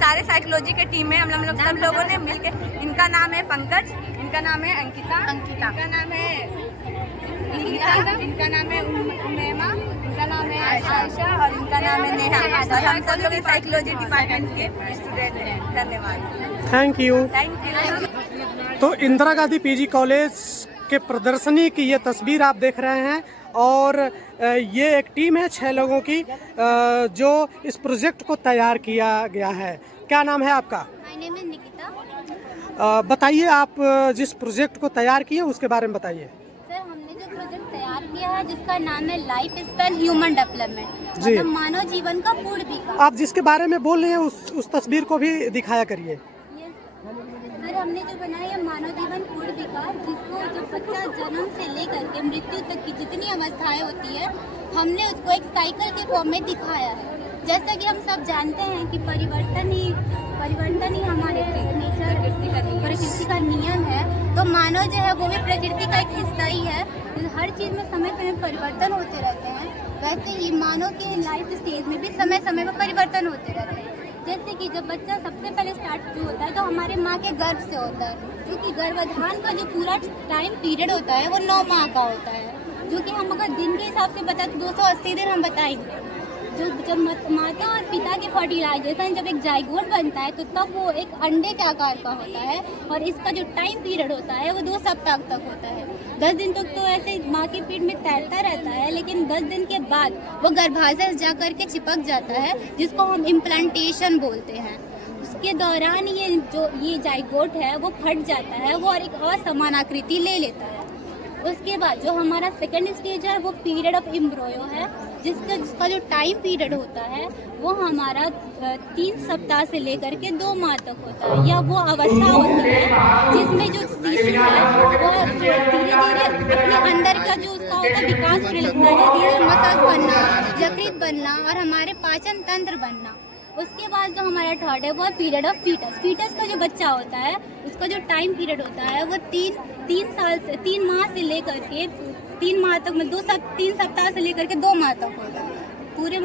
सारे साइकोलॉजी के टीम है, हम लोग सब लोगों ने मिलकर, इनका नाम है पंकज, इनका नाम है अंकिता, इनका नाम है निकिता, इनका नाम है उमेमा, इनका नाम है आयशा और इनका नाम है नेहा। और हम सब लोग साइकोलॉजी डिपार्टमेंट के स्टूडेंट हैं। धन्यवाद। Thank you. Thank you. तो इंदिरा गांधी पीजी कॉलेज के प्रदर्शनी की ये तस्वीर आप देख रहे हैं और ये एक टीम है 6 लोगों की जो इस प्रोजेक्ट को तैयार किया गया है। क्या नाम है आपका? My name is Nikita. बताइए, आप जिस प्रोजेक्ट को तैयार किए उसके बारे में बताइए। सर, हमने जो प्रोजेक्ट तैयार किया है जिसका नाम है लाइफ स्पैन ह्यूमन डेवलपमेंट, जी। मतलब मानव जीवन का पूर्ण विकास। आप जिसके बारे में बोल रहे हैं उस तस्वीर को भी दिखाया करिए। सर, हमने जो बनाया है मानव जीवन पूर्ण विकास, जिसको जब बच्चा जन्म से लेकर के मृत्यु तक की जितनी अवस्थाएं होती है, हमने उसको एक साइकिल के फॉर्म में दिखाया है। जैसा कि हम सब जानते हैं कि परिवर्तन ही हमारे नेचर प्रकृति का नियम है, तो मानव जो है वो भी प्रकृति का एक हिस्सा ही है। हर चीज़ में समय समय परिवर्तन होते रहते हैं, वैसे ही मानव के लाइफ स्टेज में भी समय समय पर परिवर्तन होते रहते हैं। जैसे कि जब बच्चा सबसे पहले स्टार्ट जो होता है तो हमारे माँ के गर्भ से होता है, क्योंकि गर्भाधान का जो पूरा टाइम पीरियड होता है वो 9 माह का होता है, जो कि हम अगर दिन के हिसाब से बताएं तो 280 दिन हम बताएंगे। जब माता और पिता के फर्टिलाइजेशन जब एक जाइगोट बनता है तो तब वो एक अंडे के आकार का होता है, और इसका जो टाइम पीरियड होता है वो 2 सप्ताह तक होता है। 10 दिन तक तो ऐसे माँ के पेट में तैरता रहता है, लेकिन 10 दिन के बाद वो गर्भाशय जा कर के चिपक जाता है, जिसको हम इम्प्लांटेशन बोलते हैं। उसके दौरान ये जाइगोट है वो फट जाता है, वो और एक असमान आकृति ले लेता है। उसके बाद जो हमारा सेकंड स्टेज है वो पीरियड ऑफ एम्ब्रियो है, जिसका जो टाइम पीरियड होता है वो हमारा 3 सप्ताह से लेकर के 2 माह तक होता है। यह वो अवस्था होती है जिसमें जो शिशु है वो धीरे धीरे अपने अंदर का जो उसका होता है विकास होने लगता है, धीरे धीरे मसल्स बनना, यकृत बनना और हमारे पाचन तंत्र बनना। उसके बाद जो हमारा थर्ड है वो है पीरियड ऑफ फीटस। फीटस का जो बच्चा होता है उसका जो टाइम पीरियड होता है वो 3 माह से लेकर के 3 माह तक, मतलब 3 सप्ताह से लेकर के 2 माह तक होता है। पूरे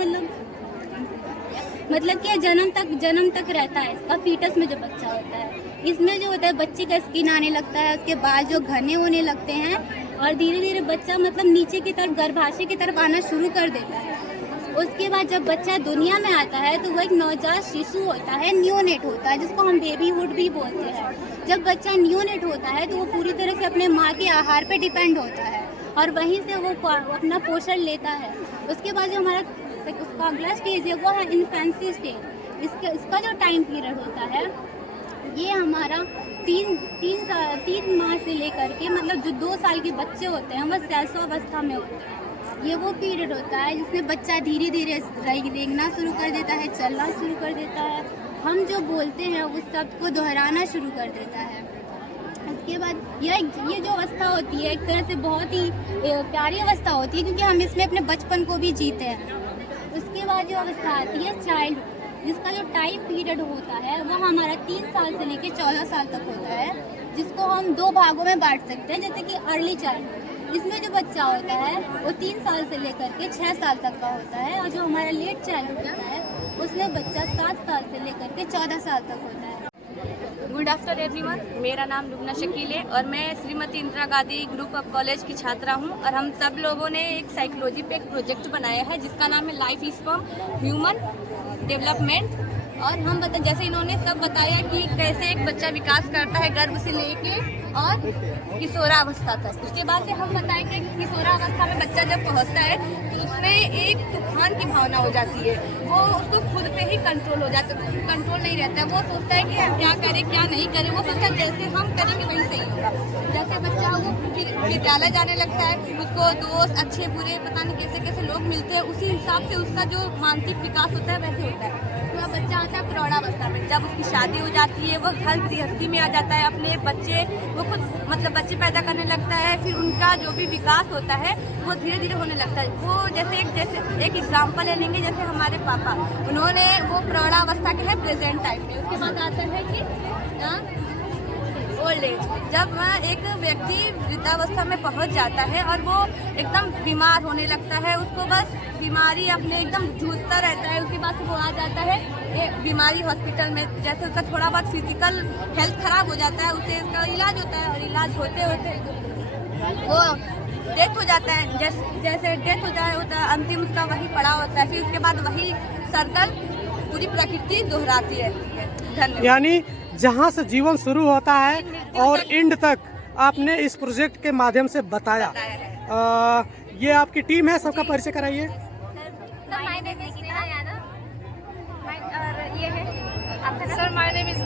मतलब कि जन्म तक रहता है इसका फीटस में जो बच्चा होता है। इसमें जो होता है बच्चे का स्किन आने लगता है, उसके बाद जो घने होने लगते हैं और धीरे धीरे बच्चा मतलब नीचे की तरफ गर्भाशय की तरफ आना शुरू कर देता है। उसके बाद जब बच्चा दुनिया में आता है तो वो एक नवजात शिशु होता है, नियोनेट होता है, जिसको हम बेबीहुड भी बोलते हैं। जब बच्चा नियोनेट होता है तो वो पूरी तरह से अपने माँ के आहार पे डिपेंड होता है और वहीं से वो अपना पोषण लेता है। उसके बाद जो हमारा उसका अगला स्टेज है वो है इन्फेंसी स्टेज। इसका जो टाइम पीरियड होता है ये हमारा 3 माह से लेकर के, मतलब जो 2 साल के बच्चे होते हैं वो शैशवावस्था में होते हैं। ये वो पीरियड होता है जिसमें बच्चा धीरे धीरे रेंगना शुरू कर देता है, चलना शुरू कर देता है, हम जो बोलते हैं उस शब्द को दोहराना शुरू कर देता है। उसके बाद ये जो अवस्था होती है एक तरह से बहुत ही प्यारी अवस्था होती है, क्योंकि हम इसमें अपने बचपन को भी जीते हैं। उसके बाद जो अवस्था आती है चाइल्ड, जिसका जो टाइम पीरियड होता है वो हमारा 3 साल से लेकर 14 साल तक होता है, जिसको हम 2 भागों में बांट सकते हैं। जैसे कि अर्ली चाइल्ड, इसमें जो बच्चा होता है वो 3 साल से लेकर के 6 साल तक का होता है, और जो हमारा लेट चाइल्ड होता है उसमें बच्चा 7 साल से लेकर के 14 साल तक होता है। गुड आफ्टर एवरीवन, मेरा नाम लुबना शकील है और मैं Shrimati Indira Gandhi group of college की छात्रा हूं। और हम सब लोगों ने एक साइकोलॉजी पे एक प्रोजेक्ट बनाया है जिसका नाम है लाइफ स्पैन ह्यूमन डेवलपमेंट। और हम जैसे इन्होंने सब बताया कि कैसे एक बच्चा विकास करता है गर्भ से लेके और किशोरावस्था तक। उसके बाद से हम बताएंगे कि किशोरावस्था में बच्चा जब पहुंचता है तो उसमें एक तूफान की भावना हो जाती है, वो उसको खुद पे ही कंट्रोल हो जाता है, कंट्रोल नहीं रहता है। वो सोचता है कि हम क्या करें क्या नहीं करें, वो सोचता है जैसे हम करेंगे वही सही होगा। जैसे बच्चा वो विद्यालय जाने लगता है, उसको दोस्त अच्छे बुरे पता नहीं कैसे कैसे लोग मिलते हैं, उसी हिसाब से उसका जो मानसिक विकास होता है वैसे होता है। पूरा बच्चा आता है प्रौढ़ावस्था में, जब उसकी शादी हो जाती है वो घर गृहस्थी में आ जाता है, अपने बच्चे वो खुद मतलब बच्चे पैदा करने लगता है, फिर उनका जो भी विकास होता है वो धीरे धीरे होने लगता है। वो जैसे एक एग्जाम्पल ले लेंगे, जैसे हमारे पापा, उन्होंने वो प्रौढ़ावस्था के है प्रेजेंट टाइम में। उसके बाद आता है कि ओल्ड एज, जब वह एक व्यक्ति वृद्धावस्था में पहुंच जाता है और वो एकदम बीमार होने लगता है, उसको बस बीमारी अपने एकदम जूझता रहता है, उसके बाद वो आ जाता है एक बीमारी हॉस्पिटल में, जैसे उसका थोड़ा बहुत फिजिकल हेल्थ खराब हो जाता है, उससे उसका इलाज होता है और इलाज होते होते वो डेथ हो जाता है। जैसे डेथ हो जाए होता है, अंतिम उसका वही पड़ा होता है, फिर उसके बाद वही सर्कल पूरी प्रकृति दोहराती रहती है। धन्यवाद। यानी जहाँ से जीवन शुरू होता है और एंड तक आपने इस प्रोजेक्ट के माध्यम से बताया। ये आपकी टीम है, सबका परिचय कराइए। Sir my name is Neha Yadav और ये है सर माय नेम इज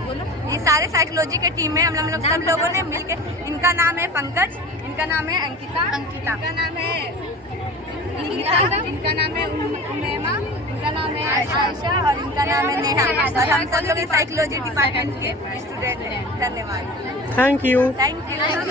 बोलो। ये सारे साइकोलॉजी के टीम है, हम लोग सब लोगों ने मिलकर, इनका नाम है पंकज, इनका नाम है अंकिता, इनका नाम है इनका नाम है उमेमा, इनका नाम है आयशा और इनका नाम है नेहा, और हम सब लोग साइकोलॉजी डिपार्टमेंट के स्टूडेंट हैं। धन्यवाद। Thank you. Thank you.